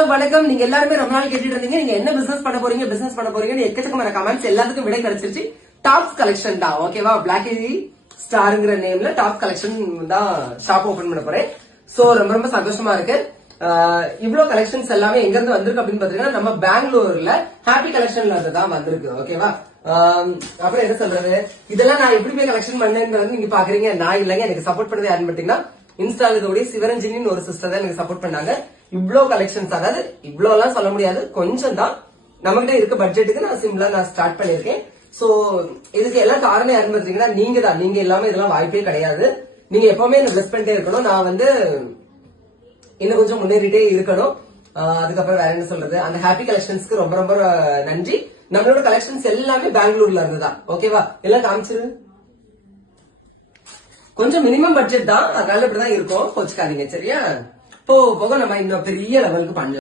Hello வணக்கம். நீங்க எல்லாருமே ரொம்ப நாள் கேட்டுட்டு இருந்தீங்க நீங்க என்ன பிசினஸ் பண்ண போறீங்கன்னு எக்கச்சக்கமான கமெண்ட்ஸ் எல்லாத்துக்கும் விடை கிடைச்சிருச்சு. டாப்ஸ் கலெக்ஷன் தான் ஓகேவா. பிளாக் ஸ்டார்ங்கிற நேம்ல டாப் கலெக்ஷன் தான் ஷாப் ஓபன் பண்ண போறேன். சோ ரொம்ப ரொம்ப சந்தோஷமா இருக்கு. இவ்வளவு கலெக்ஷன்ஸ் எல்லாமே எங்க இருந்து வந்திருக்கு அப்படின்னு பாத்தீங்கன்னா நம்ம பெங்களூர்ல ஹாப்பி கலெக்ஷன்ல இருந்து தான் வந்திருக்கு ஓகேவா. அப்புறம் என்ன சொல்றது, இதெல்லாம் நான் எப்படி போய் கலெக்ஷன் பண்ணேன்னு நீங்க பாக்குறீங்க. நான் இல்லைங்க, எனக்கு சப்போர்ட் பண்ணது யாருன்னு பாத்தீங்கன்னா இன்ஸ்டால இதோட சிவரஞ்சினின்னு ஒரு சிஸ்டர் தான் எனக்கு சப்போர்ட் பண்ணாங்க. இவ்வளவு கலெக்ஷன்ஸ், அதாவது இவ்வளவு எல்லாம் சொல்ல முடியாது, கொஞ்சம் தான் நம்மகிட்ட இருக்க பட்ஜெட்டுக்கு நான் சிம்பிளா ஸ்டார்ட் பண்ணிருக்கேன். சோ இதுக்கு எல்லாம் காரணம் யாருன்னு பாத்தீங்கன்னா நீங்க தான். நீங்க இல்லாம இதெல்லாம் வாய்ப்பே கிடையாது. நீங்க எப்பவுமே என்ன பிளஸ் பண்ணிட்டே இருக்கணும். நான் இன்னும் கொஞ்சம் முன்னேறிட்டே இருக்கணும். அதுக்கப்புறம் வேற என்ன சொல்றது, அந்த ஹாப்பி கலெக்ஷன்ஸ்க்கு ரொம்ப ரொம்ப நன்றி. நம்மளோட கலெக்ஷன்ஸ் எல்லாமே பெங்களூர்ல இருந்துதான் ஓகேவா. எல்லாம் காமிச்சிரு. கொஞ்சம் மினிமம் பட்ஜெட் தான், அதனால இப்படிதான் இருக்கும், கோச்சுக்காதீங்க சரியா. போக போக நம்ம இன்னும் பெரிய லெவலுக்கு பண்ணலாம்.